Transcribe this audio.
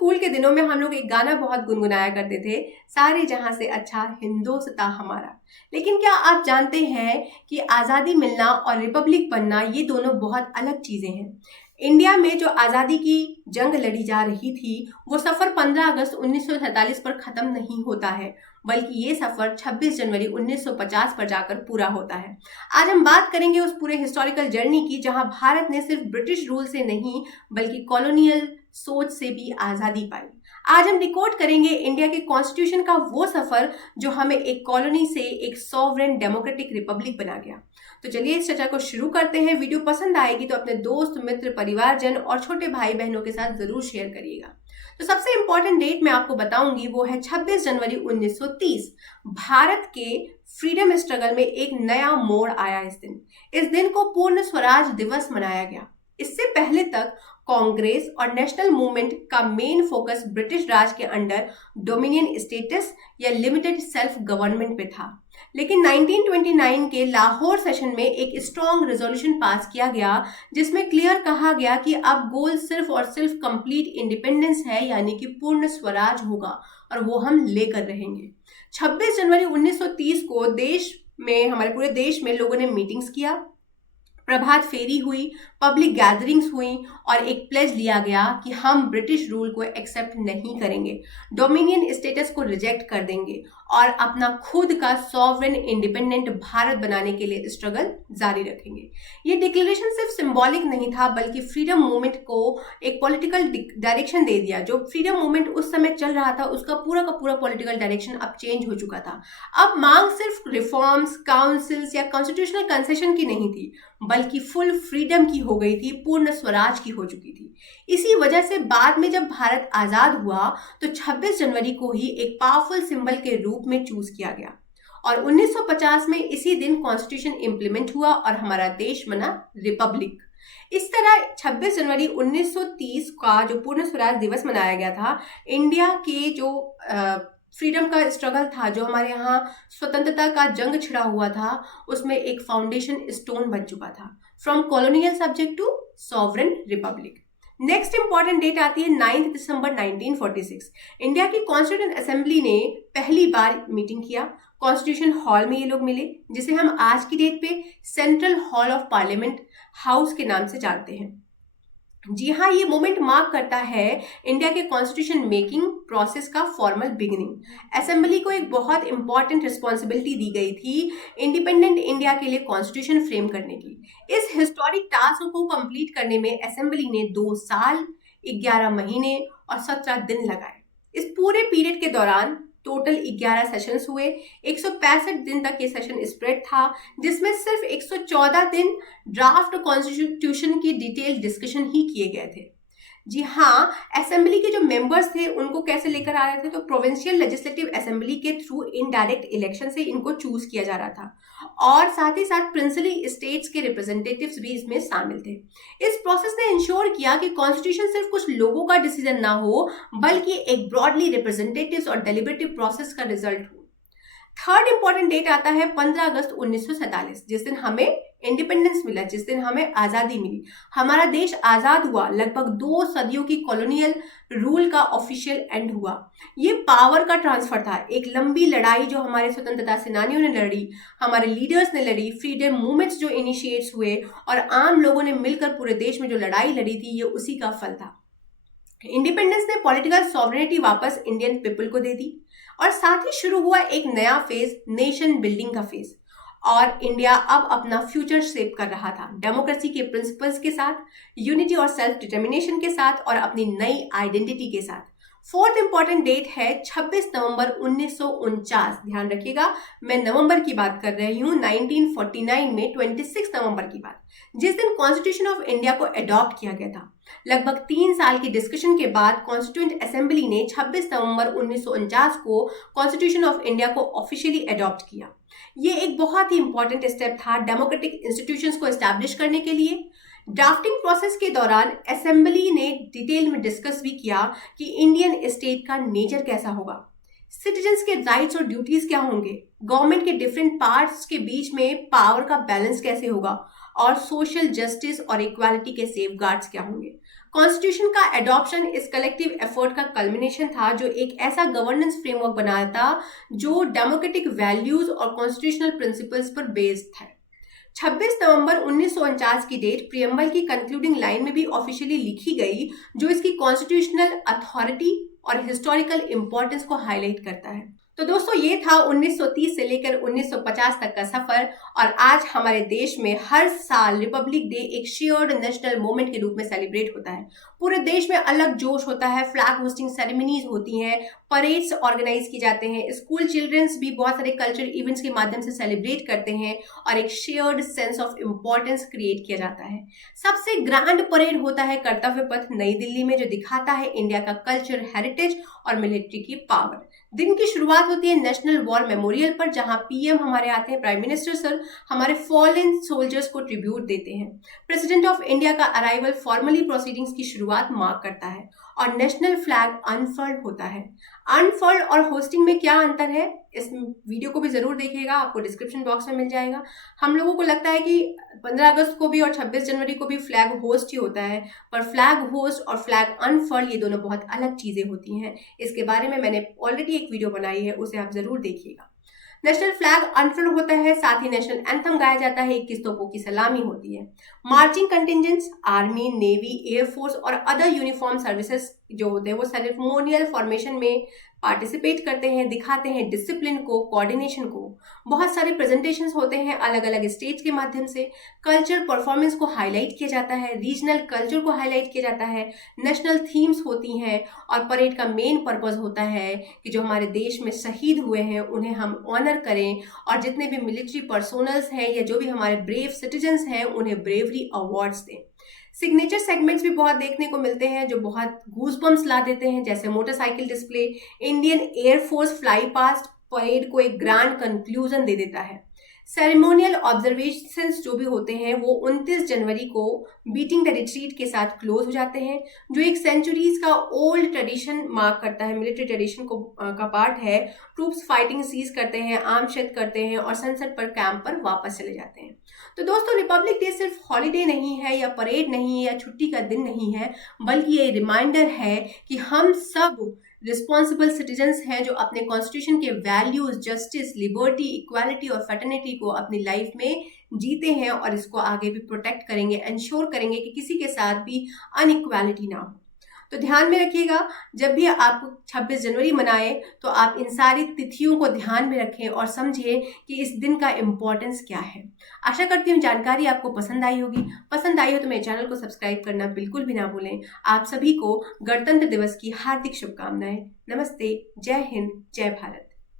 School के दिनों में हम लोग एक गाना बहुत गुनगुनाया करते थे, सारे जहां से अच्छा हिंदोस्तां हमारा। लेकिन क्या आप जानते हैं कि आज़ादी मिलना और रिपब्लिक बनना ये दोनों बहुत अलग चीज़ें हैं। इंडिया में जो आज़ादी की जंग लड़ी जा रही थी वो सफ़र 15 अगस्त 1947 पर ख़त्म नहीं होता है, बल्कि ये सफ़र 26 जनवरी 1950 पर जाकर पूरा होता है। आज हम बात करेंगे उस पूरे हिस्टोरिकल जर्नी की जहां भारत ने सिर्फ ब्रिटिश रूल से नहीं बल्कि कॉलोनियल सोच से भी आज़ादी पाई। आज हम डिकोड करेंगे इंडिया के कॉन्स्टिट्यूशन का वो सफ़र जो हमें एक कॉलोनी से एक सॉवरेन डेमोक्रेटिक रिपब्लिक बना गया। तो चलिए इस चर्चा को शुरू करते हैं। वीडियो पसंद आएगी तो अपने दोस्त, मित्र, परिवारजन और छोटे भाई बहनों के साथ जरूर शेयर करिएगा। तो सबसे इंपॉर्टेंट डेट मैं आपको बताऊंगी वो है 26 जनवरी 1930। भारत के फ्रीडम स्ट्रगल में एक नया मोड़ आया इस दिन को पूर्ण स्वराज दिवस मनाया गया। इससे पहले तक कांग्रेस और नेशनल मूवमेंट का मेन फोकस ब्रिटिश राज के अंडर डोमिनियन स्टेटस या लिमिटेड सेल्फ गवर्नमेंट पे था। लेकिन 1929 के लाहौर सेशन में एक स्ट्रॉन्ग रेजोल्यूशन पास किया गया जिसमें क्लियर कहा गया कि अब गोल सिर्फ और सिर्फ कंप्लीट इंडिपेंडेंस है, यानी कि पूर्ण स्वराज होगा और वो हम लेकर रहेंगे। 26 जनवरी 1930 को हमारे पूरे देश में लोगों ने मीटिंग्स किया, प्रभात फेरी हुई, पब्लिक गैदरिंग्स हुई और एक प्लेज लिया गया कि हम ब्रिटिश रूल को एक्सेप्ट नहीं करेंगे, डोमिनियन स्टेटस को रिजेक्ट कर देंगे और अपना खुद का सॉवरेन इंडिपेंडेंट भारत बनाने के लिए स्ट्रगल जारी रखेंगे। ये डिक्लेरेशन सिर्फ सिंबॉलिक नहीं था बल्कि फ्रीडम मूवमेंट को एक पॉलिटिकल डायरेक्शन दे दिया। जो फ्रीडम मूवमेंट उस समय चल रहा था उसका पूरा का पूरा पॉलिटिकल डायरेक्शन अब चेंज हो चुका था। अब मांग सिर्फ रिफॉर्म्स, काउंसिल्स या कॉन्स्टिट्यूशनल कंसेशन की नहीं थी बल्कि फुल फ्रीडम की हो गई थी, पूर्ण स्वराज की हो चुकी थी। इसी वजह से बाद में जब भारत आजाद हुआ तो 26 जनवरी को ही एक पावरफुल सिंबल के रूप में चूज किया गया और 1950 में इसी दिन कॉन्स्टिट्यूशन इंप्लीमेंट हुआ और हमारा देश बना रिपब्लिक। इस तरह 26 जनवरी 1930 का जो पूर्ण स्वराज दिवस मनाया गया था, इंडिया के जो फ्रीडम का स्ट्रगल था, जो हमारे यहाँ स्वतंत्रता का जंग छिड़ा हुआ था, उसमें एक फाउंडेशन स्टोन बन चुका था, from colonial subject to sovereign republic. Next important date आती है 9 दिसंबर 1946। इंडिया की कॉन्स्टिट्यूएंट असेंबली ने पहली बार मीटिंग किया। कॉन्स्टिट्यूशन हॉल में ये लोग मिले, जिसे हम आज की डेट पे central hall of parliament house के नाम से जानते हैं। जी हाँ, ये मोमेंट मार्क करता है इंडिया के कॉन्स्टिट्यूशन मेकिंग प्रोसेस का फॉर्मल बिगिनिंग। असेंबली को एक बहुत इंपॉर्टेंट रिस्पॉन्सिबिलिटी दी गई थी इंडिपेंडेंट इंडिया के लिए कॉन्स्टिट्यूशन फ्रेम करने की। इस हिस्टोरिक टास्क को कंप्लीट करने में असेंबली ने 2 साल, 11 महीने और 17 दिन लगाए। इस पूरे पीरियड के दौरान टोटल 11 सेशंस हुए। 165 दिन तक ये सेशन स्प्रेड था, जिसमें सिर्फ 114 दिन ड्राफ्ट कॉन्स्टिट्यूशन की डिटेल डिस्कशन ही किए गए थे। जी हाँ, असेंबली के जो मेंबर्स थे उनको कैसे लेकर आ रहे थे, तो प्रोविंशियल लेजिस्लेटिव असेंबली के थ्रू इनडायरेक्ट इलेक्शन से इनको चूज किया जा रहा था और साथ ही साथ प्रिंसली स्टेट्स के रिप्रेजेंटेटिव्स भी इसमें शामिल थे। इस प्रोसेस ने इंश्योर किया कि कॉन्स्टिट्यूशन सिर्फ कुछ लोगों का डिसीजन ना हो बल्कि एक ब्रॉडली रिप्रेजेंटेटिव्स और डेलिब्रेटिव प्रोसेस का रिजल्ट हो। थर्ड इंपॉर्टेंट डेट आता है 15 अगस्त 1947, जिस दिन हमें इंडिपेंडेंस मिला, जिस दिन हमें आजादी मिली। हमारा देश आजाद हुआ, लगभग 2 सदियों की कॉलोनियल रूल का ऑफिशियल एंड हुआ। ये पावर का ट्रांसफर था, एक लंबी लड़ाई जो हमारे स्वतंत्रता सेनानियों ने लड़ी, हमारे लीडर्स ने लड़ी, फ्रीडम मूवमेंट्स जो इनिशिएट्स हुए और आम लोगों ने मिलकर पूरे देश में जो लड़ाई लड़ी थी, ये उसी का फल था। इंडिपेंडेंस ने पॉलिटिकल सॉवरेनिटी वापस इंडियन पीपल को दे दी और साथ ही शुरू हुआ एक नया फेज, नेशन बिल्डिंग का फेज। और इंडिया अब अपना फ्यूचर शेप कर रहा था, डेमोक्रेसी के प्रिंसिपल्स के साथ, यूनिटी और सेल्फ डिटर्मिनेशन के साथ और अपनी नई आइडेंटिटी के साथ। फोर्थ इंपॉर्टेंट डेट है 26 नवंबर 1949। ध्यान रखिएगा, मैं नवंबर की बात कर रही हूँ, 1949 में 26 नवंबर की बात, जिस दिन कॉन्स्टिट्यूशन ऑफ इंडिया को अडॉप्ट किया गया था। लगभग 3 साल की डिस्कशन के बाद कॉन्स्टिट्यूएंट असेंबली ने 26 नवंबर 1949 को कॉन्स्टिट्यूशन ऑफ इंडिया को ऑफिशियली अडॉप्ट किया। ये एक बहुत ही इंपॉर्टेंट स्टेप था डेमोक्रेटिक इंस्टीट्यूशंस को एस्टैब्लिश करने के लिए। ड्राफ्टिंग प्रोसेस के दौरान असेंबली ने डिटेल में डिस्कस भी किया कि इंडियन स्टेट का नेचर कैसा होगा, सिटीजन्स के राइट्स और ड्यूटीज क्या होंगे, गवर्नमेंट के डिफरेंट पार्ट्स के बीच में पावर का बैलेंस कैसे होगा और सोशल जस्टिस और इक्वालिटी के सेफगार्ड्स क्या होंगे। कॉन्स्टिट्यूशन का एडॉप्शन इस कलेक्टिव एफर्ट का कल्मिनेशन था, जो एक ऐसा गवर्नेंस फ्रेमवर्क बनाता जो डेमोक्रेटिक वैल्यूज और कॉन्स्टिट्यूशनल प्रिंसिपल्स पर बेस्ड है। 26 नवंबर 1949 की डेट प्रियम्बल की कंक्लूडिंग लाइन में भी ऑफिशियली लिखी गई, जो इसकी कॉन्स्टिट्यूशनल अथॉरिटी और हिस्टोरिकल इंपॉर्टेंस को हाईलाइट करता है। तो दोस्तों, ये था 1930 से लेकर 1950 तक का सफर, और आज हमारे देश में हर साल रिपब्लिक डे एक शेयर्ड नेशनल मोमेंट के रूप में सेलिब्रेट होता है। पूरे देश में अलग जोश होता है, फ्लैग होस्टिंग सेरेमनीज होती हैं, परेड्स ऑर्गेनाइज की जाते हैं, स्कूल चिल्ड्रंस भी बहुत सारे कल्चरल इवेंट्स के माध्यम से सेलिब्रेट करते हैं और एक shared sense of importance create किया जाता है। सबसे ग्रैंड परेड होता है कर्तव्य पथ नई दिल्ली में, जो दिखाता है इंडिया का कल्चर, हेरिटेज और मिलिट्री की पावर। दिन की शुरुआत होती है नेशनल वॉर मेमोरियल पर, जहां पीएम हमारे आते हैं, प्राइम मिनिस्टर सर हमारे फॉलन सोल्जर्स को ट्रिब्यूट देते हैं। प्रेसिडेंट ऑफ इंडिया का अराइवल फॉर्मली प्रोसीडिंग्स की शुरुआत मार्क करता है और नेशनल फ्लैग अनफर्ल्ड होता है। अनफर्ल्ड और होस्टिंग में क्या अंतर है, इस वीडियो को भी जरूर देखिएगा, आपको डिस्क्रिप्शन बॉक्स में मिल जाएगा। हम लोगों को लगता है कि 15 अगस्त को भी और 26 जनवरी को भी फ्लैग होस्ट ही होता है, पर फ्लैग होस्ट और फ्लैग अनफर्ल्ड ये दोनों बहुत अलग चीजें होती हैं। इसके बारे में मैंने ऑलरेडी एक वीडियो बनाई है, उसे आप जरूर देखिएगा। नेशनल फ्लैग अनफर्ल्ड होता है, साथ ही नेशनल एंथम गाया जाता है, 21 तोपों की सलामी होती है। Marching contingents, army, navy, air force और अदर यूनिफॉर्म सर्विसेज जो होते हैं वो सेरेमोनियल फॉर्मेशन में पार्टिसिपेट करते हैं, दिखाते हैं डिसिप्लिन को, कोऑर्डिनेशन को। बहुत सारे प्रेजेंटेशंस होते हैं अलग अलग स्टेज के माध्यम से, कल्चर परफॉर्मेंस को हाईलाइट किया जाता है, रीजनल कल्चर को हाईलाइट किया जाता है, नेशनल थीम्स होती हैं, और परेड का मेन पर्पस होता है कि जो हमारे देश में शहीद हुए हैं उन्हें हम ऑनर करें, और जितने भी मिलिट्री पर्सोनल्स हैं या जो भी हमारे ब्रेव सिटीजन्स हैं उन्हें ब्रेवरी अवार्ड्स दें। सिग्नेचर सेगमेंट्स भी बहुत देखने को मिलते हैं जो बहुत गूज़बम्प्स ला देते हैं, जैसे motorcycle display, Indian air force fly past parade को एक ग्रैंड कंक्लूजन दे देता है। सेरेमोनियल ऑब्जर्वेशंस जो भी होते हैं वो 29 जनवरी को बीटिंग द रिट्रीट के साथ क्लोज हो जाते हैं, जो एक सेंचुरीज का ओल्ड ट्रेडिशन मार्क करता है, मिलिट्री ट्रेडिशन को का पार्ट है। ट्रूप्स फाइटिंग सीज करते हैं, आर्म शिफ्ट करते हैं और सनसेट पर कैंप पर वापस चले जाते हैं। तो दोस्तों, रिपब्लिक डे सिर्फ हॉलीडे नहीं है या परेड नहीं है या छुट्टी का दिन नहीं है, बल्कि ये रिमाइंडर है कि हम सब रिस्पॉन्सिबल सिटीजन्स हैं जो अपने कॉन्स्टिट्यूशन के वैल्यूज, जस्टिस, लिबर्टी, इक्वालिटी और फैटर्निटी को अपनी लाइफ में जीते हैं, और इसको आगे भी प्रोटेक्ट करेंगे, इंश्योर करेंगे कि किसी के साथ भी अनइक्वालिटी ना हो। तो ध्यान में रखिएगा, जब भी आप 26 जनवरी मनाएं तो आप इन सारी तिथियों को ध्यान में रखें और समझें कि इस दिन का इम्पोर्टेंस क्या है। आशा करती हूँ जानकारी आपको पसंद आई होगी। पसंद आई हो तो मेरे चैनल को सब्सक्राइब करना बिल्कुल भी ना भूलें। आप सभी को गणतंत्र दिवस की हार्दिक शुभकामनाएं। नमस्ते, जय हिंद, जय भारत।